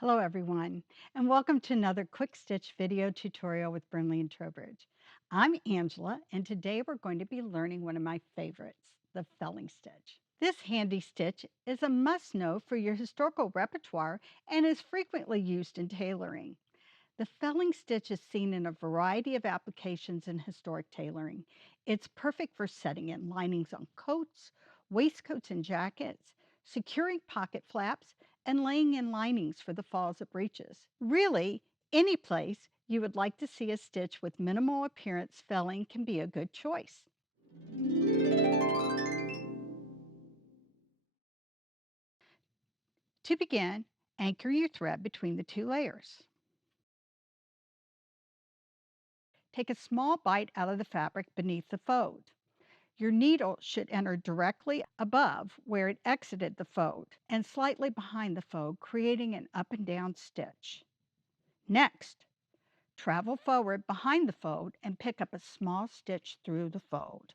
Hello everyone, and welcome to another quick stitch video tutorial with Burnley and Trowbridge. I'm Angela, and today we're going to be learning one of my favorites, the felling stitch. This handy stitch is a must-know for your historical repertoire and is frequently used in tailoring. The felling stitch is seen in a variety of applications in historic tailoring. It's perfect for setting in linings on coats, waistcoats and jackets, securing pocket flaps, and laying in linings for the falls of breeches. Really, any place you would like to see a stitch with minimal appearance felling can be a good choice. To begin, anchor your thread between the two layers. Take a small bite out of the fabric beneath the fold. Your needle should enter directly above where it exited the fold and slightly behind the fold, creating an up and down stitch. Next, travel forward behind the fold and pick up a small stitch through the fold.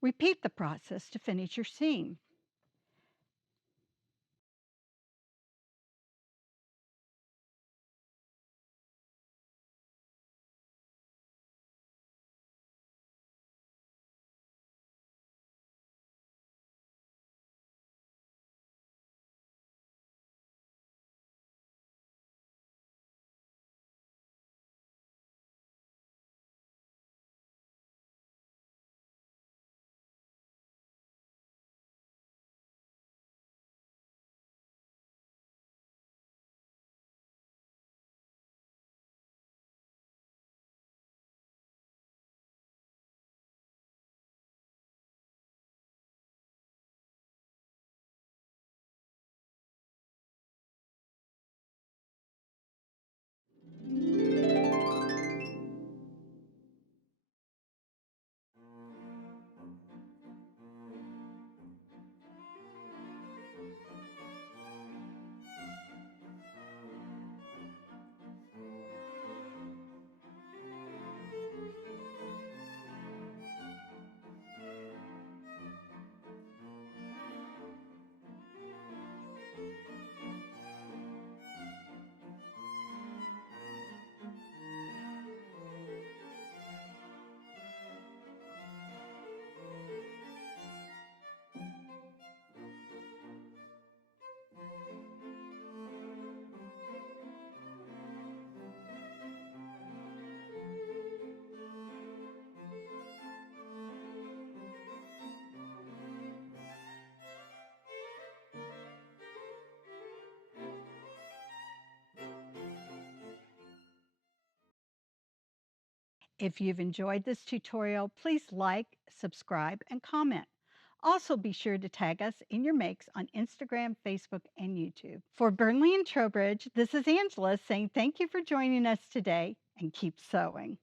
Repeat the process to finish your seam. If you've enjoyed this tutorial, please like, subscribe, and comment. Also, be sure to tag us in your makes on Instagram, Facebook, and YouTube. For Burnley and Trowbridge, this is Angela saying thank you for joining us today and keep sewing.